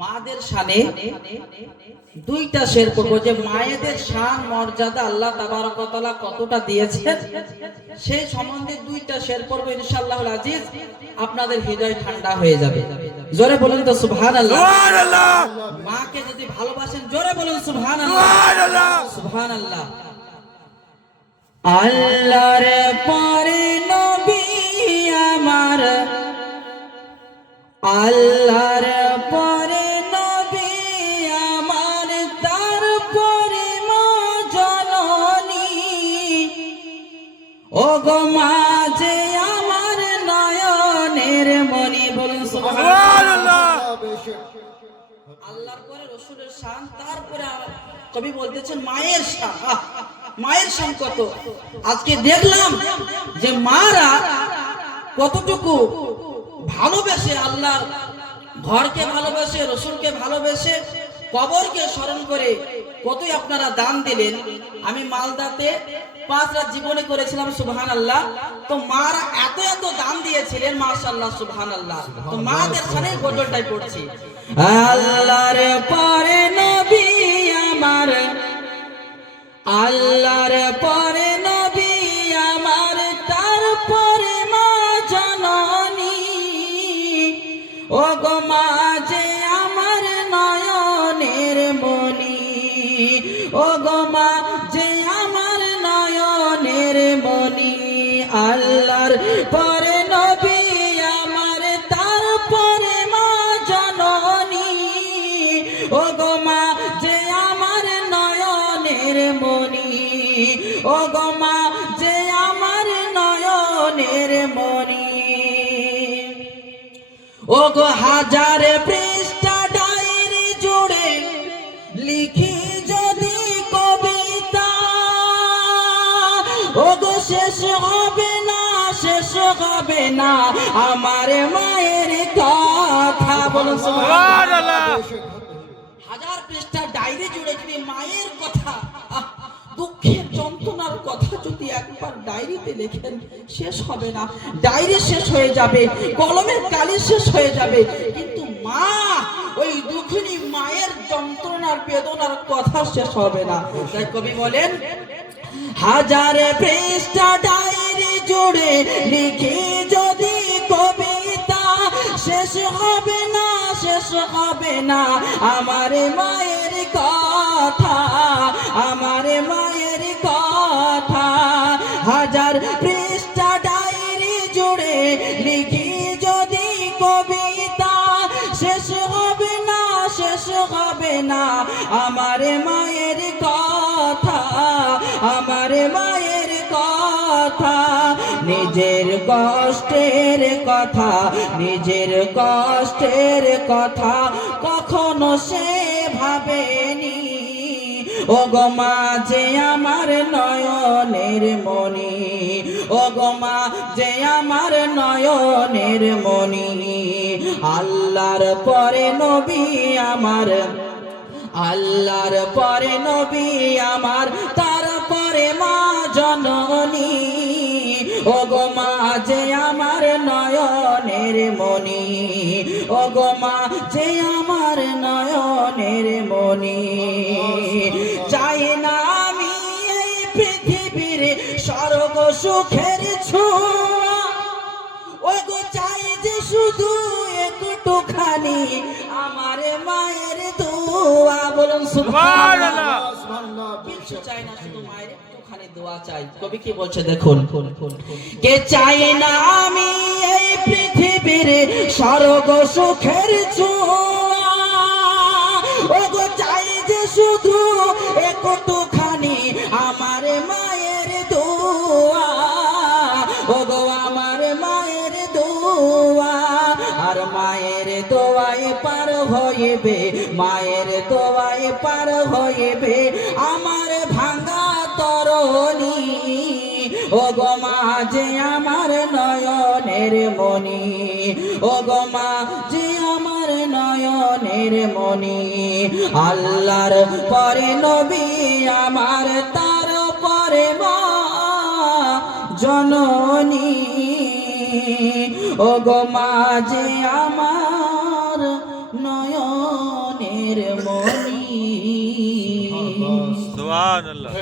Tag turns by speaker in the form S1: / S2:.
S1: মাদের শানে দুইটা শের করব যে মায়েদের শান মর্যাদা আল্লাহ তাবারকতলা কতটা দিয়েছেন সেই সম্বন্ধে দুইটা শের করব ইনশাআল্লাহ আজিজ। আপনাদের হৃদয় ঠান্ডা হয়ে যাবে। জোরে বলুন তো সুবহান আল্লাহ মাকে যদি ভালোবাসেন জোরে বলুন সুবহান আল্লাহ সুবহান আল্লাহ আল্লাহর পরে নবী আমার আল্লাহর ও গো মা যে আমার নয়নের মনি বলুন আল্লাহর পরে রসুলের শান তারপরে কবি বলতেছেন মায়ের শান। মায়ের শান কত? আজকে দেখলাম যে মারা কতটুকু ভালোবেসে আল্লাহ ঘরকে ভালোবেসে রসুলকে ভালোবেসে কবরকে স্মরণ করে কতই আপনারা দান দিলেন। আমি মালদাতে পাঁচ রাত জীবনে করেছিলাম সুবহান আল্লাহ তো মারা এত এত দান দিয়েছিলেন মাশাল্লাহ সুবহান আল্লাহ তো মাদের সাথে গজলটাই পড়ছি। আল্লাহর পরে নবী আমার আল্লাহর পরে নবী আমার তারপরে মা জননী। ও গো মা পরে নবী আমার, তারপরে মা জননী। ও গো আমার আমার পৃষ্ঠা ডায়েরি জুড়ে লিখি যদি কবিতা ও গো শেষ হবে হবে না। আমার মায়ের কথা বলুন হাজার পৃষ্ঠা ডায়েরি জুড়ে যদি মায়ের কথা দুঃখের যন্ত্রণার কথা যদি একবার ডায়েরিতে লেখেন শেষ হবে না। ডায়েরি শেষ হয়ে যাবে কলমের কালি শেষ হয়ে যাবে। কিন্তু মা ওই দুঃখিনী মায়ের যন্ত্রণার বেদনার কথা শেষ হবে না। তাই কবি বলেন হাজারে পৃষ্ঠা ডায়েরি জুড়ে লিখি যদি কবিতা, শেষ হবে না, শেষ হবে না। আমার মায়ের কথা, আমার মায়ের কথা। হাজার পৃষ্ঠা ডায়েরি জুড়ে লিখি যদি কবিতা, শেষ হবে না, শেষ হবে না। আমার মায়ের কথা, আমার কথা নিজের কষ্টের কথা, নিজের কষ্টের কথা কখনো সে ভাবেনি। ও গো মা যে আমার নয়নের মনি ও গো মা যে আমার নয়নের মনি আল্লাহর পরে নবী আমার, আল্লাহর পরে নবী আমার, তারপরে মা মা যে আমার নয়নের মনি ও গো মা যে আমার নয়নের মনি চাই না আমি এই পৃথিবীর স্বর্গ সুখের ছোঁয়া। ও গো চাই যে শুধু একটুখানি আমার মায়ের দোয়া। বলুন, সুবহানাল্লাহ। কিছু কি চাই না আমি এই পৃথিবীর স্বর্গ সুখের ছোঁয়া ও চাই যে শুধু একটুখানি আমার মায়ের দোয়া। ও আমার মায়ের দোয়া। আর মায়ের দোয়ায় পার হইবে, মায়ের দোয়ায় পার হইবে। আমার তরণী ও গো মা যে আমার নয়নের মনি ও গো মা যে আমার নয়নের মনি আল্লাহর পরে নবী, আমার তার পরে মা জননী। ও গো মা যে আমার নয়ন মনের মনি
S2: সুবহানাল্লাহ।